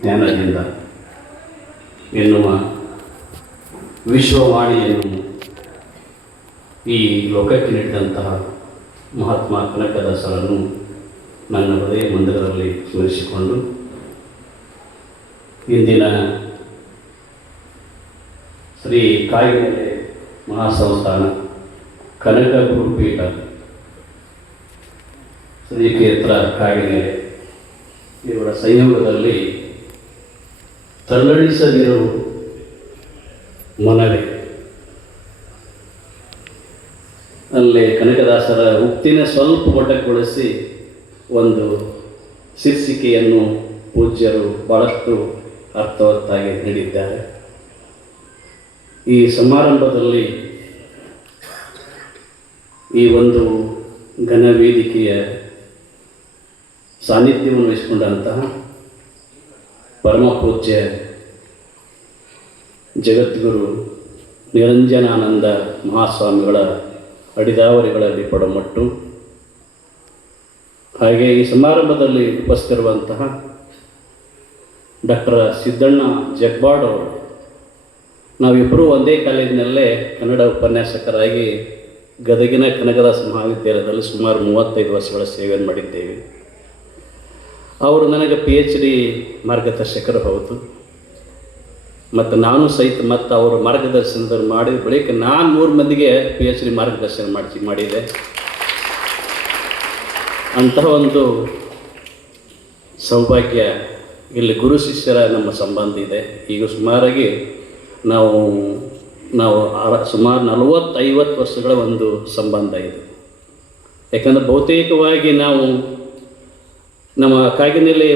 ಜ್ಞಾನದಿಂದ ಎನ್ನುವ ವಿಶ್ವವಾಣಿಯನ್ನು ಈ ಲೋಕಕ್ಕೆ ನೀಡಿದಂತಹ ಮಹಾತ್ಮ ಕನಕದಾಸರನ್ನು ನನ್ನ ಹೃದಯ ಮಂದಿರದಲ್ಲಿ ಸ್ಮರಿಸಿಕೊಂಡು ಇಂದಿನ ಶ್ರೀ ಕಾಯಿನೆಲೆ ಮಹಾಸಂಸ್ಥಾನ ಕನಕ ಗುರುಪೀಠ ಶ್ರೀ ಕ್ಷೇತ್ರ ಕಾಯಿನೆಲೆ ಇವರ ಸಂಯೋಗದಲ್ಲಿ ತಲ್ಲಣಿಸದಿರು ಮನವೇ ಅಲ್ಲಿ ಕನಕದಾಸರ ಉಕ್ತಿನ ಸ್ವಲ್ಪ ಮೊಟಕುಗೊಳಿಸಿ ಒಂದು ಶೀರ್ಷಿಕೆಯನ್ನು ಪೂಜ್ಯರು ಬಹಳಷ್ಟು ಅರ್ಥವತ್ತಾಗಿ ನೀಡಿದ್ದಾರೆ. ಈ ಸಮಾರಂಭದಲ್ಲಿ ಈ ಒಂದು ಘನ ವೇದಿಕೆಯ ಸಾನ್ನಿಧ್ಯವನ್ನು ವಹಿಸಿಕೊಂಡಂತಹ ಪರಮ ಪೂಜ್ಯ ಜಗದ್ಗುರು ನಿರಂಜನಾನಂದ ಮಹಾಸ್ವಾಮಿಗಳ ಅಡಿದಾವರಿಗಳಲ್ಲಿ ಪಡಮಟ್ಟು, ಹಾಗೆ ಈ ಸಮಾರಂಭದಲ್ಲಿ ಉಪಸ್ಥಿತಿರುವಂತಹ ಡಾಕ್ಟರ್ ಸಿದ್ದಣ್ಣ ಜಗ್ಬಾಡ್ ಅವರು, ನಾವಿಬ್ಬರೂ ಒಂದೇ ಕಾಲೇಜಿನಲ್ಲೇ ಕನ್ನಡ ಉಪನ್ಯಾಸಕರಾಗಿ ಗದಗಿನ ಕನಕದಾಸ ಮಹಾವಿದ್ಯಾಲಯದಲ್ಲಿ ಸುಮಾರು 35 ವರ್ಷಗಳ ಸೇವೆಯನ್ನು ಮಾಡಿದ್ದೇವೆ. ಅವರು ನನಗೆ PhD ಮಾರ್ಗದರ್ಶಕರು ಹೌದು, ಮತ್ತು ನಾನು ಸಹಿತ ಮತ್ತು ಅವರ ಮಾರ್ಗದರ್ಶನದಲ್ಲಿ ಮಾಡಿದ ಬಳಿಕ ನಾನು 3 ಮಂದಿಗೆ PhD ಮಾರ್ಗದರ್ಶನ ಮಾಡಿದೆ. ಅಂತಹ ಒಂದು ಸೌಭಾಗ್ಯ ಇಲ್ಲಿ ಗುರು ಶಿಷ್ಯರ ನಮ್ಮ ಸಂಬಂಧ ಇದೆ. ಈಗ ಸುಮಾರಾಗಿ ನಾವು ಸುಮಾರು 40-50 ವರ್ಷಗಳ ಒಂದು ಸಂಬಂಧ ಇದೆ. ಯಾಕಂದರೆ ಬಹುತೇಕವಾಗಿ ನಾವು ನಮ್ಮ ಕಾಗಿನೆಲೆ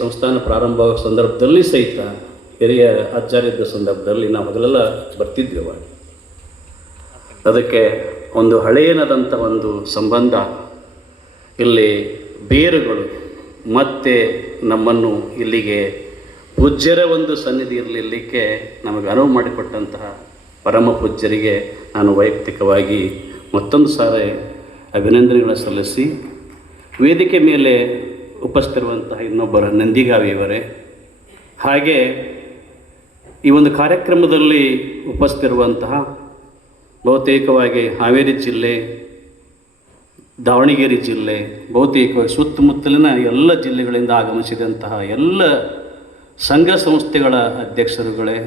ಸಂಸ್ಥಾನ ಪ್ರಾರಂಭ ಸಂದರ್ಭದಲ್ಲಿ ಸಹಿತ ಹಿರಿಯ ಆಚಾರ್ಯದ ಸಂದರ್ಭದಲ್ಲಿ ನಾವು ಮೊದಲೆಲ್ಲ ಬರ್ತಿದ್ವಿ. ಅವಾಗ ಅದಕ್ಕೆ ಒಂದು ಹಳೆಯನದಂಥ ಒಂದು ಸಂಬಂಧ, ಇಲ್ಲಿ ಬೇರುಗಳು ಮತ್ತೆ ನಮ್ಮನ್ನು ಇಲ್ಲಿಗೆ ಪೂಜ್ಯರ ಒಂದು ಸನ್ನಿಧಿ ಇರಲಿಕ್ಕೆ ನಮಗೆ ಅನುವು ಮಾಡಿಕೊಟ್ಟಂತಹ ಪರಮ ಪೂಜ್ಯರಿಗೆ ನಾನು ವೈಯಕ್ತಿಕವಾಗಿ ಮತ್ತೊಂದು ಸಾರಿ ಅಭಿನಂದನೆಗಳನ್ನು ಸಲ್ಲಿಸಿ, ವೇದಿಕೆ ಮೇಲೆ ಉಪಸ್ಥಿತಿರುವಂತಹ ಇನ್ನೊಬ್ಬರ ನಂದಿಗಾವಿಯವರೇ, ಹಾಗೆ ಈ ಒಂದು ಕಾರ್ಯಕ್ರಮದಲ್ಲಿ ಉಪಸ್ಥಿತಿರುವಂತಹ ಬಹುತೇಕವಾಗಿ ಹಾವೇರಿ ಜಿಲ್ಲೆ, ದಾವಣಗೆರೆ ಜಿಲ್ಲೆ, ಬಹುತೇಕವಾಗಿ ಸುತ್ತಮುತ್ತಲಿನ ಎಲ್ಲ ಜಿಲ್ಲೆಗಳಿಂದ ಆಗಮಿಸಿದಂತಹ ಎಲ್ಲ ಸಂಘ ಸಂಸ್ಥೆಗಳ ಅಧ್ಯಕ್ಷರುಗಳೇ,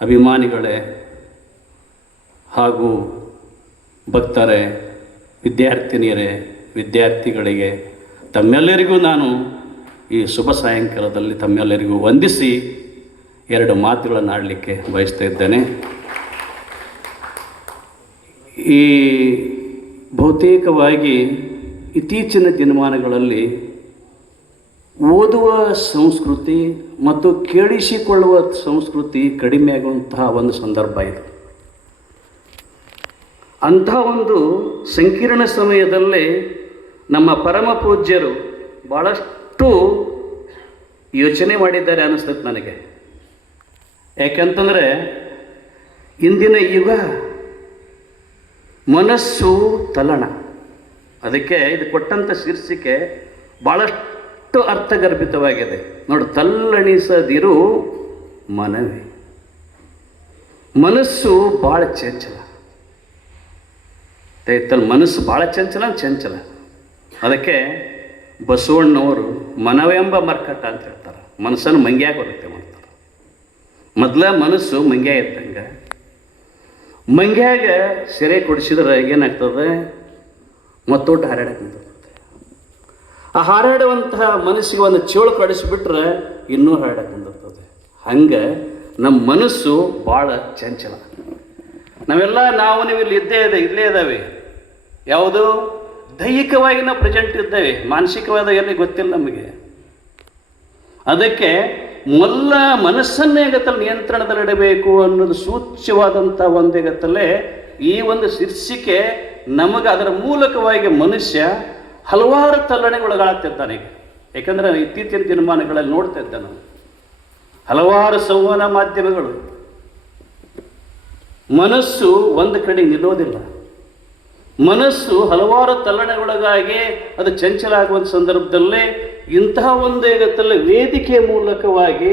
ಅಭಿಮಾನಿಗಳೇ ಹಾಗೂ ಭಕ್ತರೇ, ವಿದ್ಯಾರ್ಥಿನಿಯರೇ, ವಿದ್ಯಾರ್ಥಿಗಳಿಗೆ ತಮ್ಮೆಲ್ಲರಿಗೂ ನಾನು ಈ ಶುಭ ಸಾಯಂಕಾಲದಲ್ಲಿ ತಮ್ಮೆಲ್ಲರಿಗೂ ವಂದಿಸಿ 2 ಮಾತುಗಳನ್ನು ಆಡಲಿಕ್ಕೆ ಬಯಸ್ತಾ ಇದ್ದೇನೆ. ಈ ಬಹುತೇಕವಾಗಿ ಇತ್ತೀಚಿನ ದಿನಮಾನಗಳಲ್ಲಿ ಓದುವ ಸಂಸ್ಕೃತಿ ಮತ್ತು ಕೇಳಿಸಿಕೊಳ್ಳುವ ಸಂಸ್ಕೃತಿ ಕಡಿಮೆ ಆಗುವಂತಹ ಒಂದು ಸಂದರ್ಭ ಇದು. ಅಂತಹ ಒಂದು ಸಂಕೀರ್ಣ ಸಮಯದಲ್ಲಿ ನಮ್ಮ ಪರಮ ಪೂಜ್ಯರು ಭಾಳಷ್ಟು ಯೋಚನೆ ಮಾಡಿದ್ದಾರೆ ಅನ್ನಿಸ್ತದೆ ನನಗೆ. ಯಾಕಂತಂದರೆ ಇಂದಿನ ಯುಗ ಮನಸ್ಸು ತಲ್ಲಣ, ಅದಕ್ಕೆ ಇದು ಕೊಟ್ಟಂಥ ಶೀರ್ಷಿಕೆ ಭಾಳಷ್ಟು ಅರ್ಥಗರ್ಭಿತವಾಗಿದೆ ನೋಡಿ. ತಲ್ಲಣಿಸದಿರು ಮನವೇ, ಮನಸ್ಸು ಭಾಳ ಚಂಚಲ, ಮನಸ್ಸು ಭಾಳ ಚಂಚಲ. ಅದಕ್ಕೆ ಬಸವಣ್ಣವರು ಮನವೆಂಬ ಮರ್ಕಟ ಅಂತ ಹೇಳ್ತಾರೆ. ಮನಸ್ಸನ್ನು ಮಂಗ್ಯಾಗ ಬರುತ್ತೆ ಮಾಡ್ತಾರೆ. ಮೊದಲ ಮನಸ್ಸು ಮಂಗ್ಯ ಇದ್ದಂಗೆ, ಮಂಗ್ಯಾಗ ಸೆರೆ ಕೊಡಿಸಿದ್ರೆ ಏನಾಗ್ತದೆ, ಮತ್ತೊಟ್ಟು ಹಾರಾಡಕ್ಕೆ ನಿಂತಿರ್ತದೆ. ಆ ಹಾರಾಡುವಂತಹ ಮನಸ್ಸಿಗೆ ಒಂದು ಚೇಳು ಕಡಿಸಿಬಿಟ್ರೆ ಇನ್ನೂ ಹಾರಾಡಕ್ಕೆ ನಿಂತಿರ್ತದೆ. ಹಂಗೆ ನಮ್ಮ ಮನಸ್ಸು ಭಾಳ ಚಂಚಲ. ನಾವೆಲ್ಲ ನೀವು ಇಲ್ಲಿ ಇಲ್ಲೇ ಇದ್ದಾವೆ. ಯಾವುದು ದೈಹಿಕವಾಗಿ ನಾವು ಪ್ರೆಸೆಂಟ್ ಇದ್ದೇವೆ, ಮಾನಸಿಕವಾದ ಎಲ್ಲಿ ಗೊತ್ತಿಲ್ಲ ನಮಗೆ. ಅದಕ್ಕೆ ಮೊಲ್ಲ ಮನಸ್ಸನ್ನೇ ಗತ್ತಲ್ಲಿ ನಿಯಂತ್ರಣದಲ್ಲಿಡಬೇಕು ಅನ್ನೋದು ಸೂಚ್ಯವಾದಂಥ ಒಂದೇ ಗತ್ತಲ್ಲೇ ಈ ಒಂದು ಶೀರ್ಷಿಕೆ ನಮಗೆ. ಅದರ ಮೂಲಕವಾಗಿ ಮನುಷ್ಯ ಹಲವಾರು ತಲ್ಲಣೆಗೊಳಗಾಗ್ತಿದ್ದಾನೆ. ಯಾಕಂದರೆ ಇತ್ತೀಚಿನ ದಿನಮಾನಗಳಲ್ಲಿ ನೋಡ್ತಾ ಇದ್ದೆ ನಾವು ಹಲವಾರು ಸಂವಹನ ಮಾಧ್ಯಮಗಳು, ಮನಸ್ಸು ಒಂದು ಕಡೆ ನಿಲ್ಲೋದಿಲ್ಲ. ಮನಸ್ಸು ಹಲವಾರು ತಲ್ಲಣೆಗೊಳಗಾಗಿ ಅದು ಚಂಚಲ ಆಗುವಂಥ ಸಂದರ್ಭದಲ್ಲಿ ಇಂತಹ ಒಂದು ಏಗತ್ತಲ್ಲ ವೇದಿಕೆ ಮೂಲಕವಾಗಿ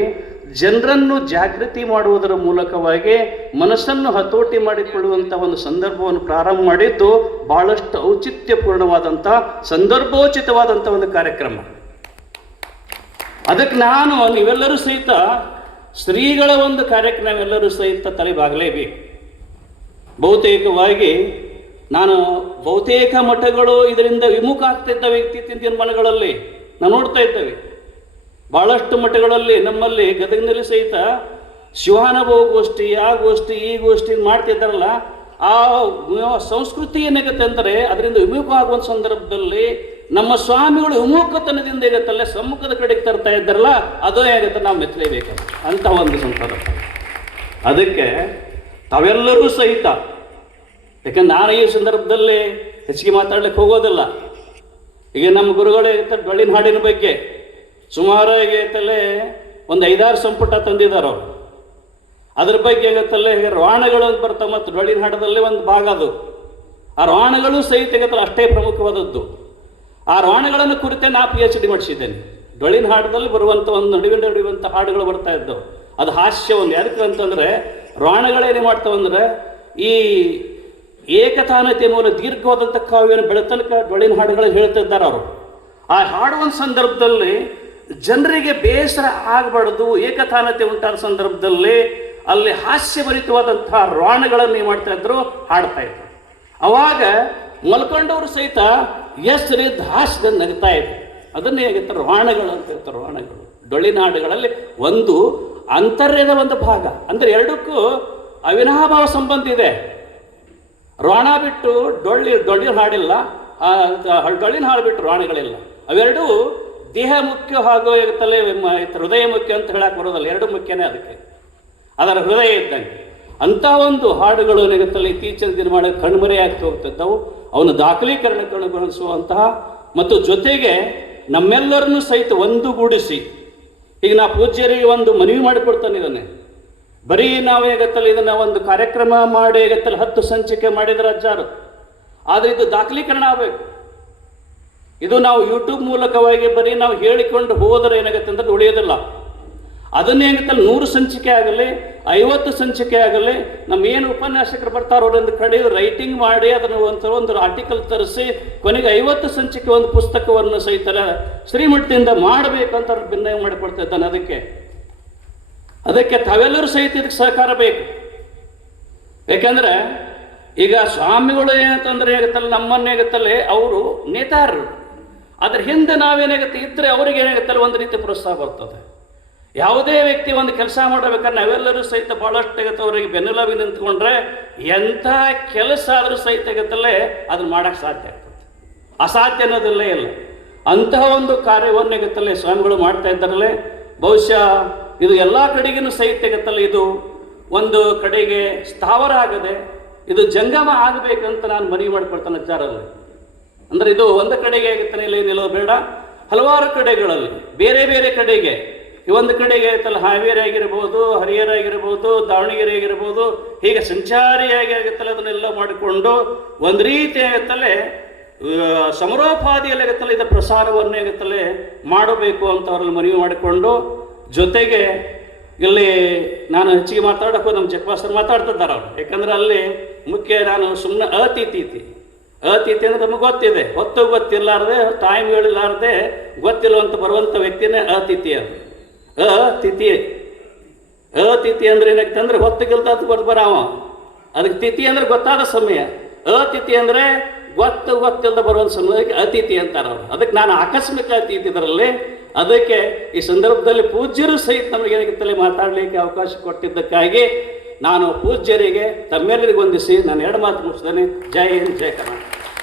ಜನರನ್ನು ಜಾಗೃತಿ ಮಾಡುವುದರ ಮೂಲಕವಾಗಿ ಮನಸ್ಸನ್ನು ಹತೋಟಿ ಮಾಡಿಕೊಳ್ಳುವಂತಹ ಒಂದು ಸಂದರ್ಭವನ್ನು ಪ್ರಾರಂಭ ಮಾಡಿದ್ದು ಬಹಳಷ್ಟು ಔಚಿತ್ಯಪೂರ್ಣವಾದಂಥ ಸಂದರ್ಭೋಚಿತವಾದಂಥ ಒಂದು ಕಾರ್ಯಕ್ರಮ. ಅದಕ್ಕೆ ನಾನು ನೀವೆಲ್ಲರೂ ಸಹಿತ ಶ್ರೀಗಳ ಒಂದು ಕಾರ್ಯಕ್ರಮ ಎಲ್ಲರೂ ಸಹಿತ ತಲೆಬಾಗಲೇಬೇಕು. ಬಹುತೇಕವಾಗಿ ನಾನು ಬಹುತೇಕ ಮಠಗಳು ಇದರಿಂದ ವಿಮುಖ ಆಗ್ತಿದ್ದಾವೆ ಇತ್ತೀಚಿನ ಮನೆಗಳಲ್ಲಿ ನಾವು ನೋಡ್ತಾ ಇದ್ದೇವೆ. ಭಾಳಷ್ಟು ಮಠಗಳಲ್ಲಿ ನಮ್ಮಲ್ಲಿ ಗದಗಿನಲ್ಲಿ ಸಹಿತ ಶಿವಾನುಭವ ಗೋಷ್ಠಿ, ಆ ಗೋಷ್ಠಿ ಈ ಗೋಷ್ಠಿ ಮಾಡ್ತಿದ್ದಾರಲ್ಲ, ಆ ಸಂಸ್ಕೃತಿ ಏನಾಗುತ್ತೆ ಅಂದರೆ ಅದರಿಂದ ವಿಮುಖ ಆಗುವಂಥ ಸಂದರ್ಭದಲ್ಲಿ ನಮ್ಮ ಸ್ವಾಮಿಗಳು ವಿಮುಖತನದಿಂದ ಏಗತ್ತಲ್ಲ ಸಮ್ಮುಖದ ಕಡೆಗೆ ತರ್ತಾ ಇದ್ದಾರಲ್ಲ, ಅದು ಹೇಗತ್ತೆ ನಾವು ಮೆಚ್ಚಲೇಬೇಕು ಅಂತ ಒಂದು ಸಂದರ್ಭ. ಅದಕ್ಕೆ ತಾವೆಲ್ಲರೂ ಸಹಿತ, ಯಾಕಂದ್ರೆ ನಾನು ಈ ಸಂದರ್ಭದಲ್ಲಿ ಹೆಚ್ಚಿಗೆ ಮಾತಾಡ್ಲಿಕ್ಕೆ ಹೋಗೋದಿಲ್ಲ. ಈಗ ನಮ್ಮ ಗುರುಗಳೇ ಡೊಳ್ಳಿನ ಹಾಡಿನ ಬಗ್ಗೆ ಸುಮಾರು ಆಗೈತಲ್ಲೇ ಒಂದು 5-6 ಸಂಪುಟ ತಂದಿದ್ದಾರೆ ಅವರು. ಅದ್ರ ಬಗ್ಗೆ ಆಗತ್ತಲ್ಲೇ ಈಗ ರಾಣಗಳು ಅಂತ ಬರ್ತಾವೆ, ಮತ್ತು ಡೊಳ್ಳಿನ ಹಾಡದಲ್ಲಿ ಒಂದು ಭಾಗ ಅದು. ಆ ರಾಣಗಳು ಸಹಿತ ಆಗತ್ತಲ್ಲ ಅಷ್ಟೇ ಪ್ರಮುಖವಾದದ್ದು. ಆ ರಾಣಗಳನ್ನು ಕುರಿತೇ ನಾ PhD ಮಾಡಿಸಿದ್ದೇನೆ. ಡೊಳ್ಳಿನ ಹಾಡದಲ್ಲಿ ಬರುವಂಥ ಒಂದು ನಡುವಂಥ ಹಾಡುಗಳು ಬರ್ತಾ ಇದ್ದವು. ಅದು ಹಾಸ್ಯ ಒಂದು ಯಾದಕ್ಕೆ ಅಂತಂದರೆ ರಾಣಗಳೇನು ಮಾಡ್ತಾವಂದ್ರೆ ಈ ಏಕತಾನತೆ ಮೂಲ ದೀರ್ಘವಾದಂಥ ಕಾವ್ಯವನ್ನು ಬೆಳತನಕ ಡೊಳ್ಳಿನ ಹಾಡುಗಳು ಹೇಳ್ತಿದ್ದಾರೆ ಅವರು. ಆ ಹಾಡುವ ಸಂದರ್ಭದಲ್ಲಿ ಜನರಿಗೆ ಬೇಸರ ಆಗಬಾರ್ದು, ಏಕತಾನತೆ ಉಂಟಾದ ಸಂದರ್ಭದಲ್ಲಿ ಅಲ್ಲಿ ಹಾಸ್ಯಭರಿತವಾದಂತಹ ರಾಣಗಳನ್ನು ಏನು ಮಾಡ್ತಾ ಇದ್ರು, ಹಾಡ್ತಾ ಇದ್ರು. ಅವಾಗ ಮಲ್ಕೊಂಡವರು ಸಹಿತ ಎಷ್ಟರಿದ್ದ ಹಾಸ್ಯದಿಂದ ನಗ್ತಾ ಇದ್ರು. ಅದನ್ನೇ ಹೇಗಿರ್ತಾರೆ ರಾಣಗಳು ಅಂತ ಇರ್ತಾರೆ. ರಾಣಗಳು ಡೊಳ್ಳಿನ ಹಾಡುಗಳಲ್ಲಿ ಒಂದು ಅಂತರ್ಯದ ಒಂದು ಭಾಗ, ಅಂದರೆ ಎರಡಕ್ಕೂ ಅವಿನಾಭಾವ ಸಂಬಂಧ ಇದೆ. ರಾಣ ಬಿಟ್ಟು ಡೊಳ್ಳಿನ ಹಾಡಿಲ್ಲ, ಡೊಳ್ಳಿನ ಹಾಡು ಬಿಟ್ಟು ರಾಣಗಳಿಲ್ಲ. ಅವೆರಡೂ ದೇಹ ಮುಖ್ಯ ಹಾಗೂ ತಲೆ ಹೃದಯ ಮುಖ್ಯ ಅಂತ ಹೇಳಕ್ಕೆ ಬರೋದಲ್ಲ, ಎರಡು ಮುಖ್ಯನೇ ಅದಕ್ಕೆ, ಅದರ ಹೃದಯ ಇದ್ದಂಗೆ. ಅಂಥ ಒಂದು ಹಾಡುಗಳು ಏನಾಗುತ್ತಲ್ಲ ಇತ್ತೀಚಿನ ದಿನಮಾನ ಕಣ್ಮರೆಯಾಗ್ತಾ ಹೋಗ್ತಿದ್ದವು. ಅವನು ದಾಖಲೀಕರಣಗೊಳಿಸುವಂತಹ ಮತ್ತು ಜೊತೆಗೆ ನಮ್ಮೆಲ್ಲರನ್ನು ಸಹಿತ ಒಂದುಗೂಡಿಸಿ, ಈಗ ನಾ ಪೂಜ್ಯರಿಗೆ ಒಂದು ಮನವಿ ಮಾಡಿಕೊಡ್ತಾನೆ. ಇದನ್ನೇ ಬರೀ ನಾವು ಹೇಗತ್ತಲ್ಲ ಇದನ್ನು ಒಂದು ಕಾರ್ಯಕ್ರಮ ಮಾಡಿ ಹೇಗತ್ತಲ್ಲ 10 ಸಂಚಿಕೆ ಮಾಡಿದ್ರೆ ಅಜ್ಜಾರು, ಆದರೆ ಇದು ದಾಖಲೀಕರಣ ಆಗಬೇಕು. ಇದು ನಾವು ಯೂಟ್ಯೂಬ್ ಮೂಲಕವಾಗಿ ಬರೀ ನಾವು ಹೇಳಿಕೊಂಡು ಹೋದರೆ ಏನಾಗುತ್ತೆ ಅಂದರೆ ಉಳಿಯೋದಿಲ್ಲ. ಅದನ್ನೇ ಹೇಗತ್ತಲ್ಲ 100 ಸಂಚಿಕೆ ಆಗಲಿ 50 ಸಂಚಿಕೆ ಆಗಲಿ ನಮ್ಮ ಏನು ಉಪನ್ಯಾಸಕರು ಬರ್ತಾರೋ ಅವರಿಂದ ಕಡೆದು ರೈಟಿಂಗ್ ಮಾಡಿ ಅದನ್ನು ಒಂದು ಆರ್ಟಿಕಲ್ ತರಿಸಿ ಕೊನೆಗೆ 50 ಸಂಚಿಕೆ ಒಂದು ಪುಸ್ತಕವನ್ನು ಸಹಿತ ಶ್ರೀಮಠದಿಂದ ಮಾಡಬೇಕಂತ ಅವ್ರು ಭಿನ್ನ ಮಾಡಿಕೊಡ್ತಾ ಇದ್ದಾನೆ. ಅದಕ್ಕೆ ತಾವೆಲ್ಲರೂ ಸಹಿತ ಇದಕ್ಕೆ ಸಹಕಾರ ಬೇಕು. ಯಾಕಂದರೆ ಈಗ ಸ್ವಾಮಿಗಳು ಏನಂತಂದ್ರೆ ಹೇಗುತ್ತಲ್ಲ ನಮ್ಮನ್ನೇ ಆಗುತ್ತಲ್ಲೇ ಅವರು ನೇತಾರರು, ಅದ್ರ ಹಿಂದೆ ನಾವೇನಾಗುತ್ತೆ ಇದ್ದರೆ ಅವ್ರಿಗೆ ಏನಾಗುತ್ತಲ್ಲ ಒಂದು ರೀತಿ ಪ್ರೋತ್ಸಾಹ ಬರ್ತದೆ. ಯಾವುದೇ ವ್ಯಕ್ತಿ ಒಂದು ಕೆಲಸ ಮಾಡಬೇಕಾದ್ರೆ ನಾವೆಲ್ಲರೂ ಸಹಿತ ಭಾಳಷ್ಟು ಆಗುತ್ತೆ ಅವರಿಗೆ ಬೆನ್ನೆಲುಬಾಗಿ ನಿಂತ್ಕೊಂಡ್ರೆ ಎಂಥ ಕೆಲಸ ಆದರೂ ಸಹಿತ ಆಗುತ್ತಲ್ಲೇ ಅದನ್ನು ಮಾಡೋಕ್ಕೆ ಸಾಧ್ಯ ಆಗ್ತದೆ. ಅಸಾಧ್ಯ ಅನ್ನೋದಲ್ಲೇ ಇಲ್ಲ. ಅಂತಹ ಒಂದು ಕಾರ್ಯವನ್ನು ಆಗುತ್ತಲ್ಲೇ ಸ್ವಾಮಿಗಳು ಮಾಡ್ತಾ ಇದ್ದಾರಲ್ಲೇ. ಬಹುಶಃ ಇದು ಎಲ್ಲ ಕಡೆಗೂ ಸಹಿತ ಆಗುತ್ತಲ್ಲ ಇದು ಒಂದು ಕಡೆಗೆ ಸ್ಥಾವರ ಆಗದೆ ಇದು ಜಂಗಮ ಆಗಬೇಕಂತ ನಾನು ಮನವಿ ಮಾಡಿಕೊಳ್ತಾನೆ ವಿಚಾರಲ್ಲಿ. ಅಂದರೆ ಇದು ಒಂದು ಕಡೆಗೆ ಆಗುತ್ತಾನೆ ಇಲ್ಲಿ ನಿಲ್ಲೋ ಬೇಡ, ಹಲವಾರು ಕಡೆಗಳಲ್ಲಿ ಬೇರೆ ಬೇರೆ ಕಡೆಗೆ ಈ ಒಂದು ಕಡೆಗೆ ಆಗುತ್ತಲ್ಲ ಹಾವೇರಿ ಆಗಿರ್ಬೋದು, ಹರಿಹರ ಆಗಿರ್ಬೋದು, ದಾವಣಗೆರೆ ಆಗಿರ್ಬೋದು, ಹೀಗೆ ಸಂಚಾರಿಯಾಗಿ ಆಗುತ್ತಲ್ಲ ಅದನ್ನೆಲ್ಲ ಮಾಡಿಕೊಂಡು ಒಂದು ರೀತಿ ಆಗುತ್ತಲ್ಲೇ ಸಮರೋಪಾದಿಯಲ್ಲಿ ಆಗುತ್ತಲ್ಲ ಇದರ ಪ್ರಸಾರವನ್ನೇ ಆಗುತ್ತಲ್ಲೇ ಮಾಡಬೇಕು ಅಂತ ಅವರಲ್ಲಿ ಮನವಿ ಮಾಡಿಕೊಂಡು, ಜೊತೆಗೆ ಇಲ್ಲಿ ನಾನು ಹೆಚ್ಚಿಗೆ ಮಾತಾಡೋಕ್ಕೂ ನಮ್ಮ ಜಗವಾಸರು ಮಾತಾಡ್ತಿದ್ದಾರೆ ಅವರು. ಯಾಕಂದ್ರೆ ಅಲ್ಲಿ ಮುಖ್ಯ ನಾನು ಸುಮ್ಮನೆ ಅತಿಥಿ ಅಂದರೆ ನಮಗೆ ಗೊತ್ತಿದೆ, ಹೊತ್ತು ಗೊತ್ತಿಲ್ಲಾರದೆ ಟೈಮ್ ಹೇಳಿಲ್ಲಾರದೆ ಗೊತ್ತಿಲ್ಲವಂತ ಬರುವಂಥ ವ್ಯಕ್ತಿನೇ ಅತಿಥಿ. ಅದು ಅತಿಥಿ ಅಂದ್ರೆ ಏನಾಗ್ತದೆ ಅಂದರೆ ಹೊತ್ತಿಗಿಲ್ದ ಅದು ಬರಾವ, ಅದಕ್ಕೆ ತಿಥಿ ಅಂದರೆ ಗೊತ್ತಾದ ಸಮಯ. ಅತಿಥಿ ಅಂದರೆ ಗೊತ್ತಿಲ್ಲದ ಬರುವಂಥ ಸಮಯಕ್ಕೆ ಅತಿಥಿ ಅಂತಾರೆ ಅವರು. ಅದಕ್ಕೆ ನಾನು ಆಕಸ್ಮಿಕ ಅತಿಥಿ ಇದರಲ್ಲಿ. ಅದಕ್ಕೆ ಈ ಸಂದರ್ಭದಲ್ಲಿ ಪೂಜ್ಯರು ಸಹಿತ ನಮಗೇನಾಗುತ್ತಲೇ ಮಾತಾಡಲಿಕ್ಕೆ ಅವಕಾಶ ಕೊಟ್ಟಿದ್ದಕ್ಕಾಗಿ ನಾನು ಪೂಜ್ಯರಿಗೆ ತಮ್ಮೆಲ್ಲರಿಗೂ ವಂದಿಸಿ ನಾನು 2 ಮಾತು ಮುಗಿಸ್ತೇನೆ. ಜೈ ಹಿಂದ್, ಜೈ ಕರ್ನಾಟಕ.